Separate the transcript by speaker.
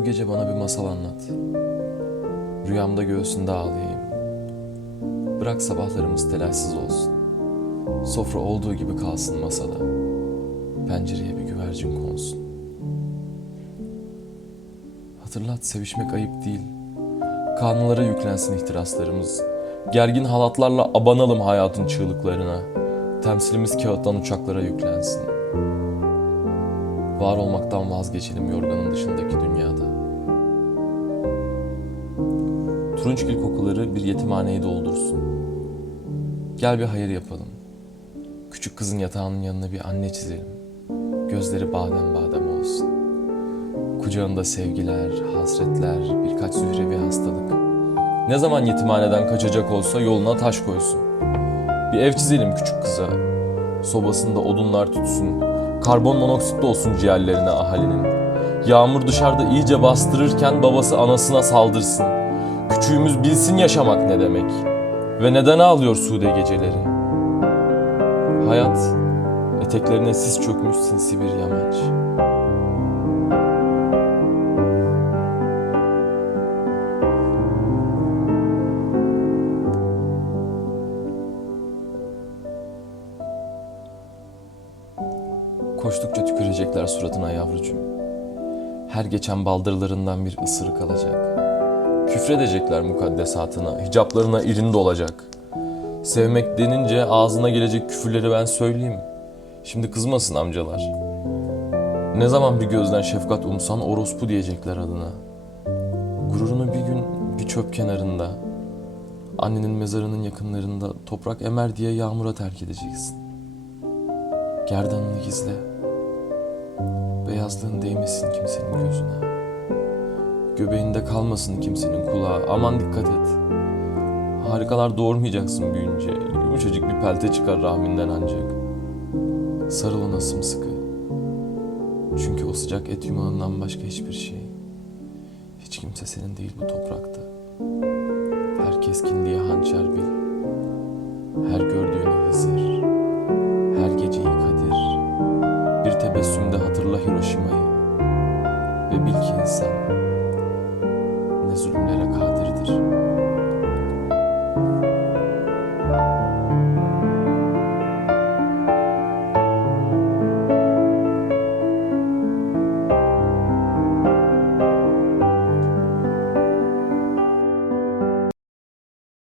Speaker 1: gece bana bir masal anlat. Rüyamda göğsünde ağlayayım. Bırak sabahlarımız telaşsız olsun. Sofra olduğu gibi kalsın masada. Pencereye bir güvercin konsun. Hatırlat sevişmek ayıp değil. Kanunlara yüklensin ihtiraslarımız. Gergin halatlarla abanalım hayatın çığlıklarına. Temsilimiz kağıttan uçaklara yüklensin. Var olmaktan vazgeçelim yorganın dışındaki dünyada. Turunçgil kokuları bir yetimhaneyi doldursun. Gel bir hayır yapalım. Küçük kızın yatağının yanına bir anne çizelim. Gözleri badem badem olsun. Kucağında sevgiler, hasretler, birkaç zührevi hastalık. Ne zaman yetimhaneden kaçacak olsa yoluna taş koysun. Bir ev çizelim küçük kıza. Sobasında odunlar tütsün. Karbon monoksit de olsun ciğerlerine ahalinin. Yağmur dışarıda iyice bastırırken babası anasına saldırsın. Küçüğümüz bilsin yaşamak ne demek. Ve neden ağlıyor Sude geceleri? Hayat, eteklerine sis çökmüş sinsi bir yamaç. Koştukça tükürecekler suratına yavrucuğum. Her geçen baldırlarından bir ısırık alacak. Küfredecekler mukaddesatına, hicaplarına irin dolacak. Sevmek denince ağzına gelecek küfürleri ben söyleyeyim. Şimdi kızmasın amcalar. Ne zaman bir gözden şefkat umsan orospu diyecekler adına. Gururunu bir gün bir çöp kenarında, annenin mezarının yakınlarında toprak emer diye yağmura terk edeceksin. Gerdanını gizle. Beyazlığın değmesin kimsenin gözüne. Göbeğinde kalmasın kimsenin kulağı. Aman dikkat et. Harikalar doğurmayacaksın büyünce. Yumuşacık bir pelte çıkar rahminden ancak. Sarıl ona sımsıkı. Çünkü o sıcak et yumağından başka hiçbir şey. Hiç kimse senin değil bu toprakta. Her keskinliğe hançer bil.